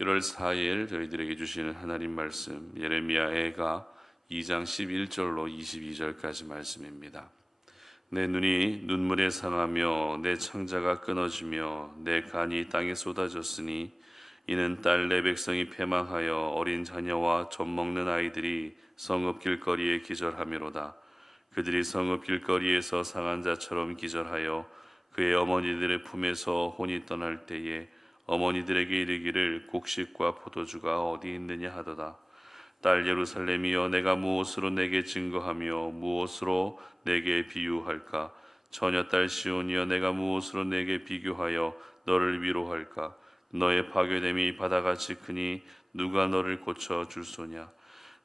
1월 4일 저희들에게 주시는 하나님 말씀 예레미야 애가 2장 11절로 22절까지 말씀입니다. 내 눈이 눈물에 상하며 내 창자가 끊어지며 내 간이 땅에 쏟아졌으니 이는 딸 내 백성이 패망하여 어린 자녀와 젖먹는 아이들이 성읍 길거리에 기절하미로다. 그들이 성읍 길거리에서 상한 자처럼 기절하여 그의 어머니들의 품에서 혼이 떠날 때에 어머니들에게 이르기를 곡식과 포도주가 어디 있느냐 하도다. 딸 예루살렘이여, 내가 무엇으로 내게 증거하며 무엇으로 내게 비유할까? 처녀딸 시온이여, 내가 무엇으로 내게 비교하여 너를 위로할까? 너의 파괴됨이 바다같이 크니 누가 너를 고쳐 줄소냐?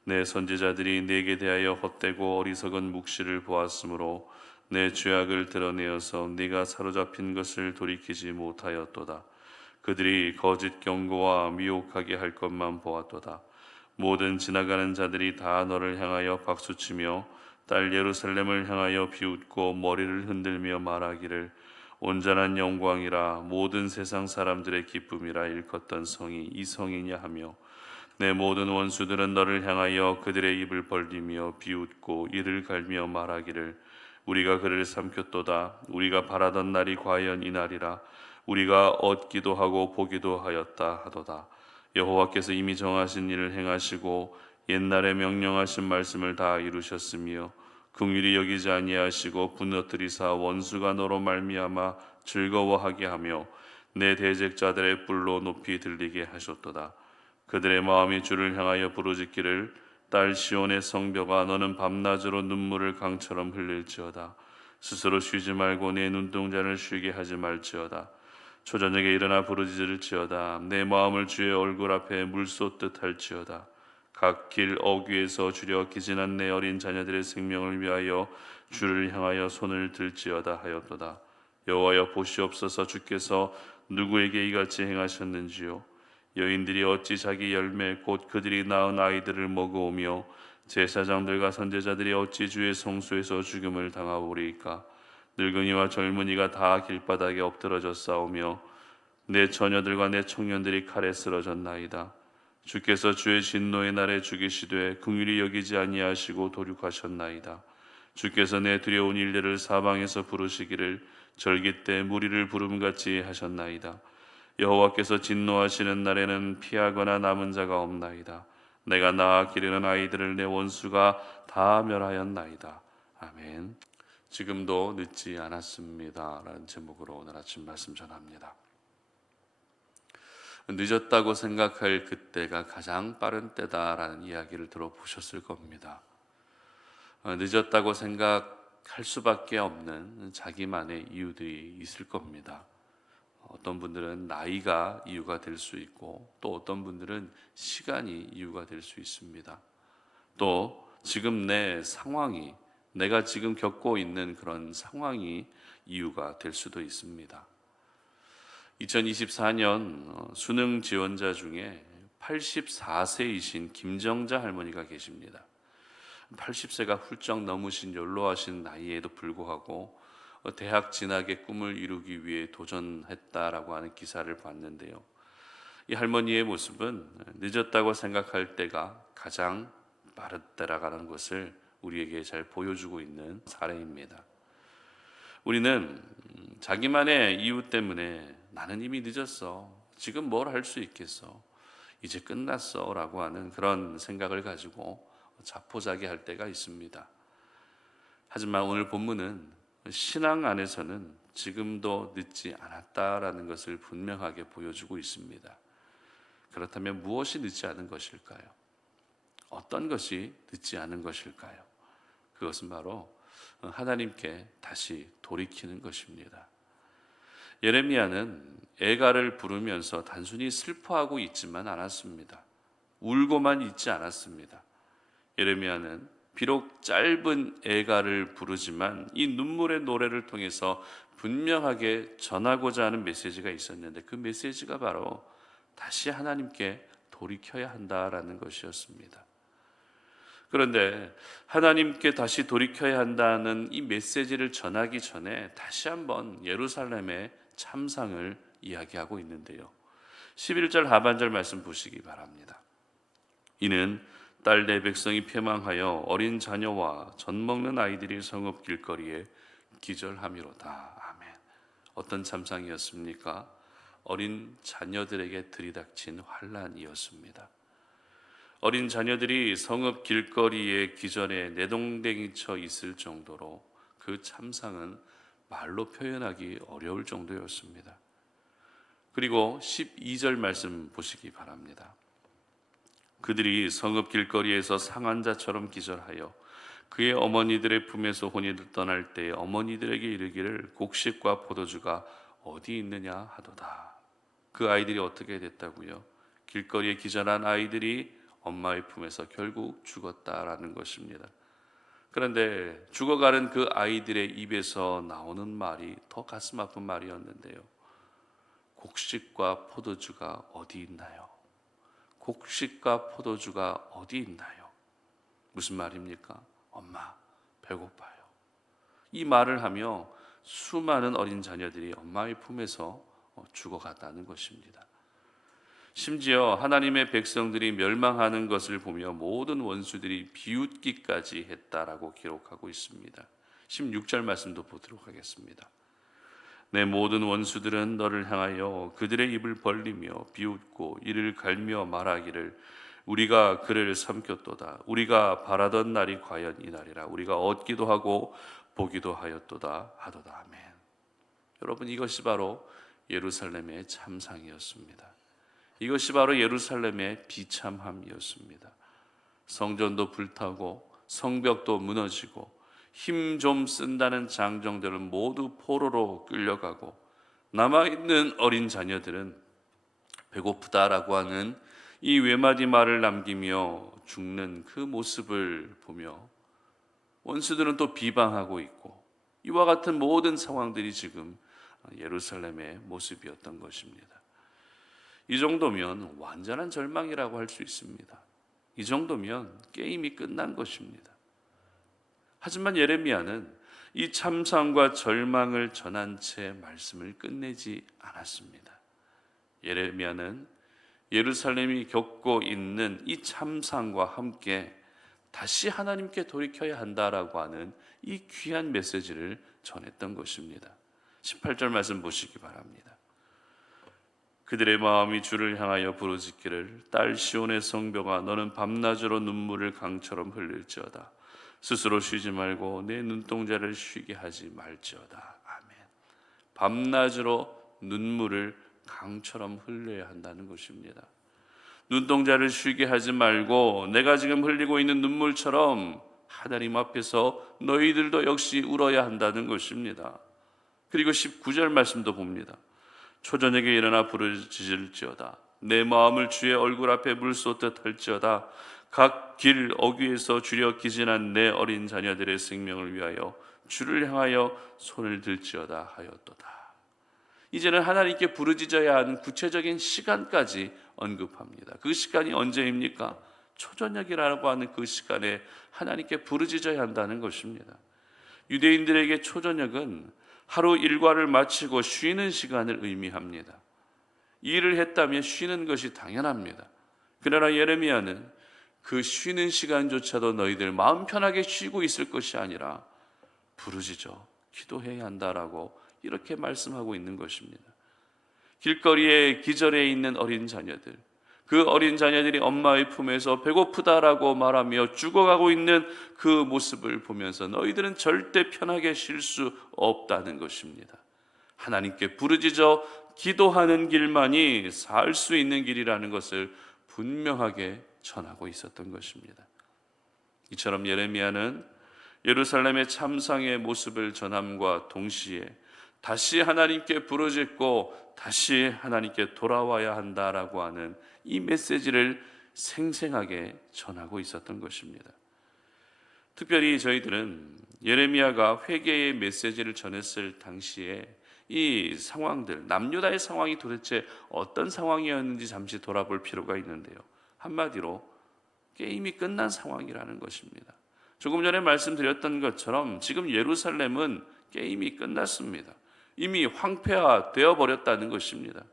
내 선지자들이 내게 대하여 헛되고 어리석은 묵시를 보았으므로 내 죄악을 드러내어서 네가 사로잡힌 것을 돌이키지 못하였도다. 그들이 거짓 경고와 미혹하게 할 것만 보았도다. 모든 지나가는 자들이 다 너를 향하여 박수치며 딸 예루살렘을 향하여 비웃고 머리를 흔들며 말하기를 온전한 영광이라, 모든 세상 사람들의 기쁨이라 일컫던 성이 이 성이냐 하며, 내 모든 원수들은 너를 향하여 그들의 입을 벌리며 비웃고 이를 갈며 말하기를 우리가 그를 삼켰도다. 우리가 바라던 날이 과연 이 날이라. 우리가 얻기도 하고 보기도 하였다 하도다. 여호와께서 이미 정하신 일을 행하시고 옛날에 명령하신 말씀을 다 이루셨으며 긍휼히 여기지 아니하시고 분노들이사 원수가 너로 말미암아 즐거워하게 하며 내 대적자들의 뿔로 높이 들리게 하셨도다. 그들의 마음이 주를 향하여 부르짖기를 딸 시온의 성벽아, 너는 밤낮으로 눈물을 강처럼 흘릴지어다. 스스로 쉬지 말고 내 눈동자를 쉬게 하지 말지어다. 초저녁에 일어나 부르짖을지어다. 내 마음을 주의 얼굴 앞에 물 쏟듯 할지어다. 각 길 어귀에서 주려 기진한 내 어린 자녀들의 생명을 위하여 주를 향하여 손을 들지어다 하였도다. 여호와여, 보시옵소서. 주께서 누구에게 이같이 행하셨는지요? 여인들이 어찌 자기 열매 곧 그들이 낳은 아이들을 먹어오며 제사장들과 선제자들이 어찌 주의 성소에서 죽임을 당하오리이까? 늙은이와 젊은이가 다 길바닥에 엎드러져 싸우며 내 처녀들과 내 청년들이 칼에 쓰러졌나이다. 주께서 주의 진노의 날에 죽이시되 긍휼히 여기지 아니하시고 도륙하셨나이다. 주께서 내 두려운 일들을 사방에서 부르시기를 절기 때 무리를 부름같이 하셨나이다. 여호와께서 진노하시는 날에는 피하거나 남은 자가 없나이다. 내가 낳아 기르는 아이들을 내 원수가 다 멸하였나이다. 아멘. 지금도 늦지 않았습니다 라는 제목으로 오늘 아침 말씀 전합니다. 늦었다고 생각할 그때가 가장 빠른 때다라는 이야기를 들어보셨을 겁니다. 늦었다고 생각할 수밖에 없는 자기만의 이유들이 있을 겁니다. 어떤 분들은 나이가 이유가 될 수 있고, 또 어떤 분들은 시간이 이유가 될 수 있습니다. 또 지금 내 상황이, 내가 지금 겪고 있는 그런 상황이 이유가 될 수도 있습니다. 2024년 수능 지원자 중에 84세이신 김정자 할머니가 계십니다. 80세가 훌쩍 넘으신 연로하신 나이에도 불구하고 대학 진학의 꿈을 이루기 위해 도전했다라고 하는 기사를 봤는데요. 이 할머니의 모습은 늦었다고 생각할 때가 가장 빠른 때라는 것을 우리에게 잘 보여주고 있는 사례입니다. 우리는 자기만의 이유 때문에 나는 이미 늦었어, 지금 뭘 할 수 있겠어, 이제 끝났어 라고 하는 그런 생각을 가지고 자포자기할 때가 있습니다. 하지만 오늘 본문은 신앙 안에서는 지금도 늦지 않았다라는 것을 분명하게 보여주고 있습니다. 그렇다면 무엇이 늦지 않은 것일까요? 어떤 것이 늦지 않은 것일까요? 그것은 바로 하나님께 다시 돌이키는 것입니다. 예레미야는 애가를 부르면서 단순히 슬퍼하고 있지만 않았습니다. 울고만 있지 않았습니다. 예레미야는 비록 짧은 애가를 부르지만 이 눈물의 노래를 통해서 분명하게 전하고자 하는 메시지가 있었는데, 그 메시지가 바로 다시 하나님께 돌이켜야 한다라는 것이었습니다. 그런데 하나님께 다시 돌이켜야 한다는 이 메시지를 전하기 전에 다시 한번 예루살렘의 참상을 이야기하고 있는데요. 11절 하반절 말씀 보시기 바랍니다. 이는 딸 내 백성이 패망하여 어린 자녀와 젖 먹는 아이들이 성읍 길거리에 기절함이로다. 아멘. 어떤 참상이었습니까? 어린 자녀들에게 들이닥친 환난이었습니다. 어린 자녀들이 성읍 길거리에 기절해 내동댕이 쳐 있을 정도로 그 참상은 말로 표현하기 어려울 정도였습니다. 그리고 12절 말씀 보시기 바랍니다. 그들이 성읍 길거리에서 상한 자처럼 기절하여 그의 어머니들의 품에서 혼이 떠날 때에 어머니들에게 이르기를 곡식과 포도주가 어디 있느냐 하도다. 그 아이들이 어떻게 됐다고요? 길거리에 기절한 아이들이 엄마의 품에서 결국 죽었다라는 것입니다. 그런데 죽어가는 그 아이들의 입에서 나오는 말이 더 가슴 아픈 말이었는데요. 곡식과 포도주가 어디 있나요? 곡식과 포도주가 어디 있나요? 무슨 말입니까? 엄마, 배고파요. 이 말을 하며 수많은 어린 자녀들이 엄마의 품에서 죽어갔다는 것입니다. 심지어 하나님의 백성들이 멸망하는 것을 보며 모든 원수들이 비웃기까지 했다라고 기록하고 있습니다. 16절 말씀도 보도록 하겠습니다. 내 모든 원수들은 너를 향하여 그들의 입을 벌리며 비웃고 이를 갈며 말하기를 우리가 그를 삼켰도다. 우리가 바라던 날이 과연 이 날이라. 우리가 얻기도 하고 보기도 하였도다 하도다. 아멘. 여러분, 이것이 바로 예루살렘의 참상이었습니다. 이것이 바로 예루살렘의 비참함이었습니다. 성전도 불타고 성벽도 무너지고 힘 좀 쓴다는 장정들은 모두 포로로 끌려가고 남아있는 어린 자녀들은 배고프다라고 하는 이 외마디 말을 남기며 죽는 그 모습을 보며 원수들은 또 비방하고 있고 이와 같은 모든 상황들이 지금 예루살렘의 모습이었던 것입니다. 이 정도면 완전한 절망이라고 할 수 있습니다. 이 정도면 게임이 끝난 것입니다. 하지만 예레미야는 이 참상과 절망을 전한 채 말씀을 끝내지 않았습니다. 예레미야는 예루살렘이 겪고 있는 이 참상과 함께 다시 하나님께 돌이켜야 한다라고 하는 이 귀한 메시지를 전했던 것입니다. 18절 말씀 보시기 바랍니다. 그들의 마음이 주를 향하여 부르짖기를 딸 시온의 성벽아 너는 밤낮으로 눈물을 강처럼 흘릴지어다. 스스로 쉬지 말고 내 눈동자를 쉬게 하지 말지어다. 아멘. 밤낮으로 눈물을 강처럼 흘려야 한다는 것입니다. 눈동자를 쉬게 하지 말고 내가 지금 흘리고 있는 눈물처럼 하나님 앞에서 너희들도 역시 울어야 한다는 것입니다. 그리고 19절 말씀도 봅니다. 초저녁에 일어나 부르짖을지어다. 내 마음을 주의 얼굴 앞에 물쏟듯 할지어다. 각 길 어귀에서 주려 기진한 내 어린 자녀들의 생명을 위하여 주를 향하여 손을 들지어다 하였도다. 이제는 하나님께 부르짖어야 하는 구체적인 시간까지 언급합니다. 그 시간이 언제입니까? 초저녁이라고 하는 그 시간에 하나님께 부르짖어야 한다는 것입니다. 유대인들에게 초저녁은 하루 일과를 마치고 쉬는 시간을 의미합니다. 일을 했다면 쉬는 것이 당연합니다. 그러나 예레미야는 그 쉬는 시간조차도 너희들 마음 편하게 쉬고 있을 것이 아니라 부르짖어 기도해야 한다라고 이렇게 말씀하고 있는 것입니다. 길거리에 기절해 있는 어린 자녀들, 그 어린 자녀들이 엄마의 품에서 배고프다라고 말하며 죽어가고 있는 그 모습을 보면서 너희들은 절대 편하게 쉴 수 없다는 것입니다. 하나님께 부르짖어 기도하는 길만이 살 수 있는 길이라는 것을 분명하게 전하고 있었던 것입니다. 이처럼 예레미야는 예루살렘의 참상의 모습을 전함과 동시에 다시 하나님께 부르짖고 다시 하나님께 돌아와야 한다라고 하는 이 메시지를 생생하게 전하고 있었던 것입니다. 특별히 저희들은 예레미야가 회개의 메시지를 전했을 당시에 이 상황들, 남유다의 상황이 도대체 어떤 상황이었는지 잠시 돌아볼 필요가 있는데요. 한마디로 게임이 끝난 상황이라는 것입니다. 조금 전에 말씀드렸던 것처럼 지금 예루살렘은 게임이 끝났습니다. 이미 황폐화되어 버렸다는 것입니다.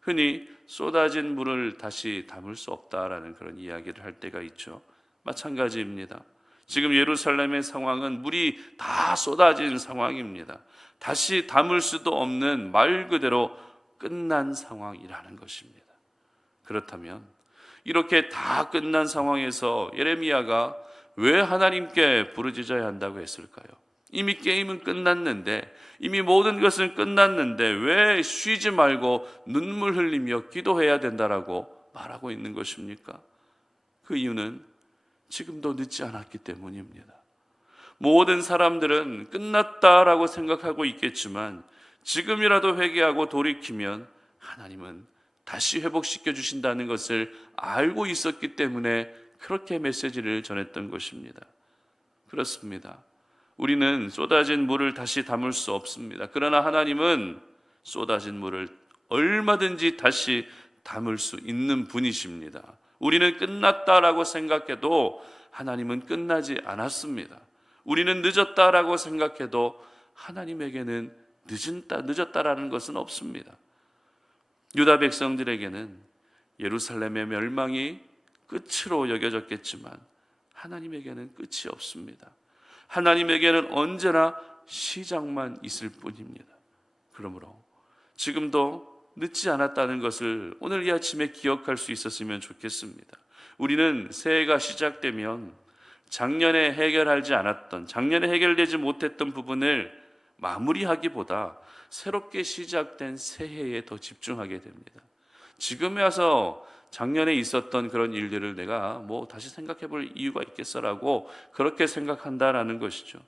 흔히 쏟아진 물을 다시 담을 수 없다라는 그런 이야기를 할 때가 있죠. 마찬가지입니다. 지금 예루살렘의 상황은 물이 다 쏟아진 상황입니다. 다시 담을 수도 없는 말 그대로 끝난 상황이라는 것입니다. 그렇다면 이렇게 다 끝난 상황에서 예레미야가 왜 하나님께 부르짖어야 한다고 했을까요? 이미 게임은 끝났는데, 이미 모든 것은 끝났는데 왜 쉬지 말고 눈물 흘리며 기도해야 된다라고 말하고 있는 것입니까? 그 이유는 지금도 늦지 않았기 때문입니다. 모든 사람들은 끝났다라고 생각하고 있겠지만 지금이라도 회개하고 돌이키면 하나님은 다시 회복시켜 주신다는 것을 알고 있었기 때문에 그렇게 메시지를 전했던 것입니다. 그렇습니다. 우리는 쏟아진 물을 다시 담을 수 없습니다. 그러나 하나님은 쏟아진 물을 얼마든지 다시 담을 수 있는 분이십니다. 우리는 끝났다라고 생각해도 하나님은 끝나지 않았습니다. 우리는 늦었다라고 생각해도 하나님에게는 늦었다라는 것은 없습니다. 유다 백성들에게는 예루살렘의 멸망이 끝으로 여겨졌겠지만 하나님에게는 끝이 없습니다. 하나님에게는 언제나 시작만 있을 뿐입니다. 그러므로 지금도 늦지 않았다는 것을 오늘 이 아침에 기억할 수 있었으면 좋겠습니다. 우리는 새해가 시작되면 작년에 해결하지 않았던, 작년에 해결되지 못했던 부분을 마무리하기보다 새롭게 시작된 새해에 더 집중하게 됩니다. 지금에 와서 작년에 있었던 그런 일들을 내가 다시 생각해 볼 이유가 있겠어라고 그렇게 생각한다라는 것이죠.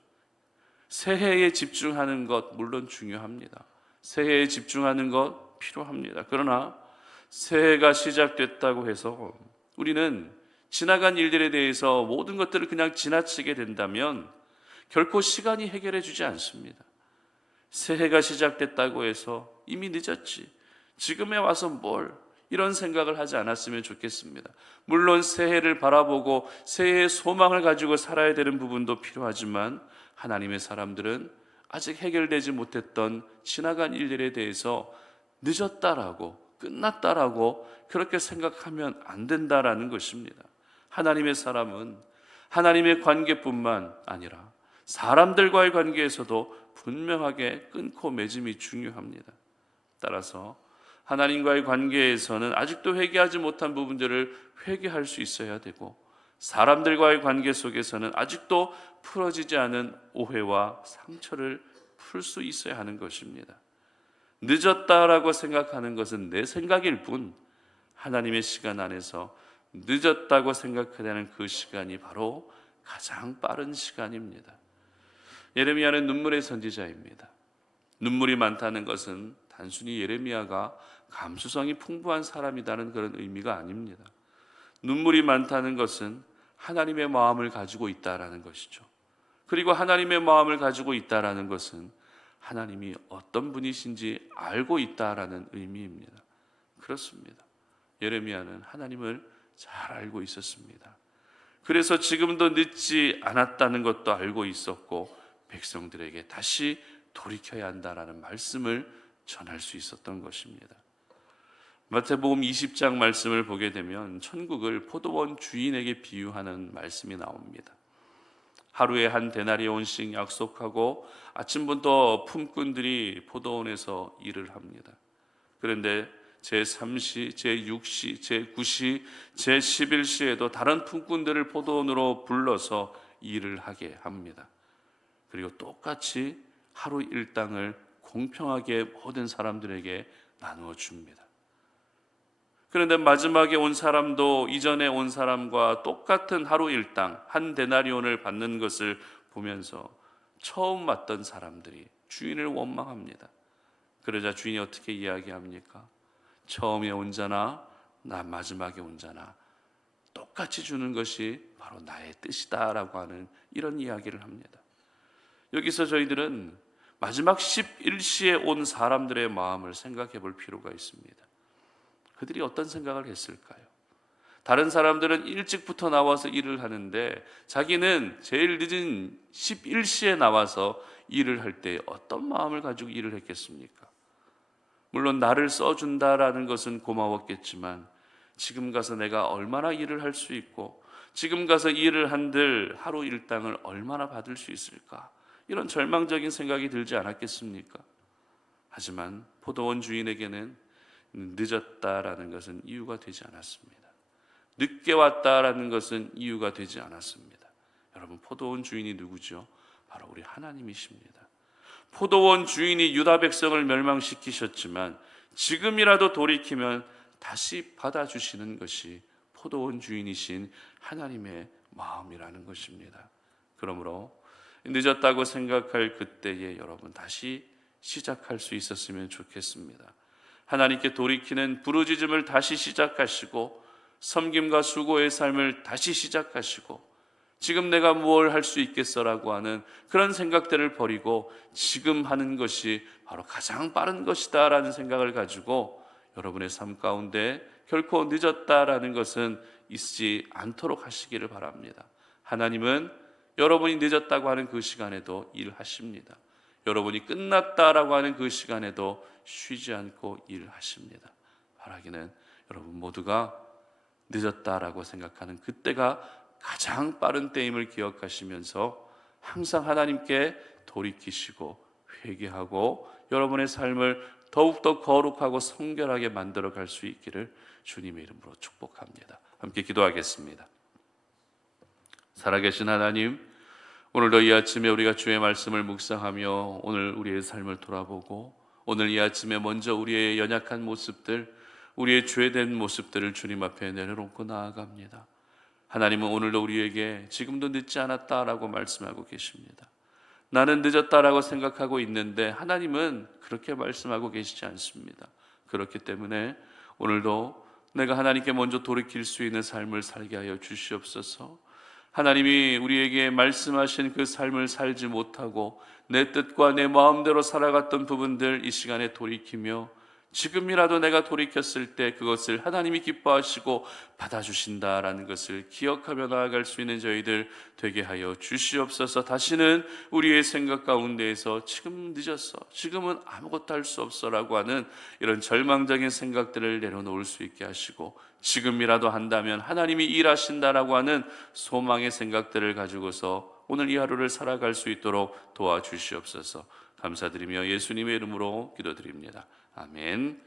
새해에 집중하는 것 물론 중요합니다. 새해에 집중하는 것 필요합니다. 그러나 새해가 시작됐다고 해서 우리는 지나간 일들에 대해서 모든 것들을 그냥 지나치게 된다면 결코 시간이 해결해 주지 않습니다. 새해가 시작됐다고 해서 이미 늦었지, 지금에 와서 뭘, 이런 생각을 하지 않았으면 좋겠습니다. 물론 새해를 바라보고 새해의 소망을 가지고 살아야 되는 부분도 필요하지만 하나님의 사람들은 아직 해결되지 못했던 지나간 일들에 대해서 늦었다라고, 끝났다라고 그렇게 생각하면 안 된다라는 것입니다. 하나님의 사람은 하나님의 관계뿐만 아니라 사람들과의 관계에서도 분명하게 끊고 맺음이 중요합니다. 따라서 하나님과의 관계에서는 아직도 회개하지 못한 부분들을 회개할 수 있어야 되고, 사람들과의 관계 속에서는 아직도 풀어지지 않은 오해와 상처를 풀 수 있어야 하는 것입니다. 늦었다라고 생각하는 것은 내 생각일 뿐, 하나님의 시간 안에서 늦었다고 생각하는 그 시간이 바로 가장 빠른 시간입니다. 예레미야는 눈물의 선지자입니다. 눈물이 많다는 것은 단순히 예레미야가 감수성이 풍부한 사람이라는 그런 의미가 아닙니다. 눈물이 많다는 것은 하나님의 마음을 가지고 있다라는 것이죠. 그리고 하나님의 마음을 가지고 있다라는 것은 하나님이 어떤 분이신지 알고 있다라는 의미입니다. 그렇습니다. 예레미야는 하나님을 잘 알고 있었습니다. 그래서 지금도 늦지 않았다는 것도 알고 있었고, 백성들에게 다시 돌이켜야 한다라는 말씀을 전할 수 있었던 것입니다. 마태복음 20장 말씀을 보게 되면 천국을 포도원 주인에게 비유하는 말씀이 나옵니다. 하루에 한 데나리온씩 약속하고 아침부터 품꾼들이 포도원에서 일을 합니다. 그런데 제3시, 제6시, 제9시, 제11시에도 다른 품꾼들을 포도원으로 불러서 일을 하게 합니다. 그리고 똑같이 하루 일당을 공평하게 모든 사람들에게 나누어 줍니다. 그런데 마지막에 온 사람도 이전에 온 사람과 똑같은 하루 일당 한 데나리온을 받는 것을 보면서 처음 맞던 사람들이 주인을 원망합니다. 그러자 주인이 어떻게 이야기합니까? 처음에 온 자나 마지막에 온 자나 똑같이 주는 것이 바로 나의 뜻이다라고 하는 이런 이야기를 합니다. 여기서 저희들은 마지막 11시에 온 사람들의 마음을 생각해 볼 필요가 있습니다. 그들이 어떤 생각을 했을까요? 다른 사람들은 일찍부터 나와서 일을 하는데 자기는 제일 늦은 11시에 나와서 일을 할 때 어떤 마음을 가지고 일을 했겠습니까? 물론 나를 써준다라는 것은 고마웠겠지만 지금 가서 내가 얼마나 일을 할 수 있고 지금 가서 일을 한들 하루 일당을 얼마나 받을 수 있을까? 이런 절망적인 생각이 들지 않았겠습니까? 하지만 포도원 주인에게는 늦었다라는 것은 이유가 되지 않았습니다. 늦게 왔다라는 것은 이유가 되지 않았습니다. 여러분, 포도원 주인이 누구죠? 바로 우리 하나님이십니다. 포도원 주인이 유다 백성을 멸망시키셨지만 지금이라도 돌이키면 다시 받아주시는 것이 포도원 주인이신 하나님의 마음이라는 것입니다. 그러므로 늦었다고 생각할 그때에 여러분 다시 시작할 수 있었으면 좋겠습니다. 하나님께 돌이키는 부르짖음을 다시 시작하시고 섬김과 수고의 삶을 다시 시작하시고 지금 내가 무엇을 할 수 있겠어라고 하는 그런 생각들을 버리고 지금 하는 것이 바로 가장 빠른 것이다 라는 생각을 가지고 여러분의 삶 가운데 결코 늦었다라는 것은 있지 않도록 하시기를 바랍니다. 하나님은 여러분이 늦었다고 하는 그 시간에도 일하십니다. 여러분이 끝났다라고 하는 그 시간에도 쉬지 않고 일하십니다. 바라기는 여러분 모두가 늦었다라고 생각하는 그때가 가장 빠른 때임을 기억하시면서 항상 하나님께 돌이키시고 회개하고 여러분의 삶을 더욱더 거룩하고 성결하게 만들어 갈 수 있기를 주님의 이름으로 축복합니다. 함께 기도하겠습니다. 살아계신 하나님, 오늘도 이 아침에 우리가 주의 말씀을 묵상하며 오늘 우리의 삶을 돌아보고 오늘 이 아침에 먼저 우리의 연약한 모습들, 우리의 죄된 모습들을 주님 앞에 내려놓고 나아갑니다. 하나님은 오늘도 우리에게 지금도 늦지 않았다라고 말씀하고 계십니다. 나는 늦었다라고 생각하고 있는데 하나님은 그렇게 말씀하고 계시지 않습니다. 그렇기 때문에 오늘도 내가 하나님께 먼저 돌이킬 수 있는 삶을 살게 하여 주시옵소서. 하나님이 우리에게 말씀하신 그 삶을 살지 못하고 내 뜻과 내 마음대로 살아갔던 부분들 이 시간에 돌이키며 지금이라도 내가 돌이켰을 때 그것을 하나님이 기뻐하시고 받아주신다라는 것을 기억하며 나아갈 수 있는 저희들 되게 하여 주시옵소서. 다시는 우리의 생각 가운데에서 지금 늦었어, 지금은 아무것도 할 수 없어 라고 하는 이런 절망적인 생각들을 내려놓을 수 있게 하시고 지금이라도 한다면 하나님이 일하신다라고 하는 소망의 생각들을 가지고서 오늘 이 하루를 살아갈 수 있도록 도와주시옵소서. 감사드리며 예수님의 이름으로 기도드립니다. 아멘.